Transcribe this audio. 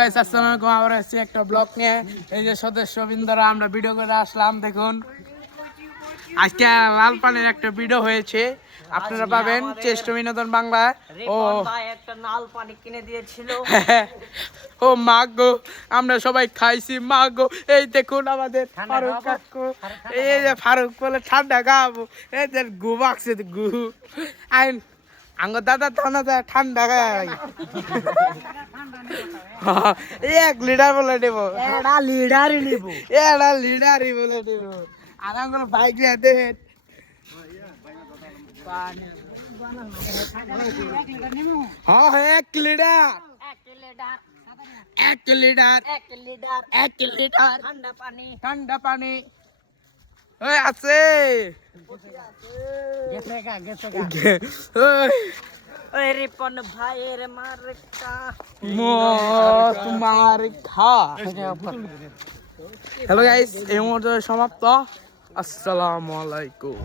Guys আসসালামু আলাইকুম, আবার আসছি একটা ব্লগ নিয়ে। এই যে সদস্যবৃন্দরা আমরা ভিডিও করে আসলাম, দেখুন আজকে লাল পানির একটা ভিডিও হয়েছে, আপনারা পাবেন চেষ্ট বিনোদন বাংলা। ও ভাই একটা লাল পানি কিনে দিয়েছিল। ও মা গো, আমরা সবাই খাইছি মা গো। এই দেখুন আমাদের ফারুক কাকু, এই যে ফারুক বলে ঠান্ডা খাবো, এই যে গু বাক্সে গু আইন আঙ্গ দাদা ঠান্ডা খাই 1 লিটার বলে দেব, এটা লিডারই নিব, এটা লিটারই বলে দেব। আর আমার বাইক নিয়ে দেন হ্যাঁ 1 লিটার 1 লিটার ঠান্ডা পানি ওই আছে ওই রিপন ভাইয়ের মার্কা তোমার খা। হ্যালো গাইস, এই মুহূর্তে সমাপ্ত। আসসালামু আলাইকুম।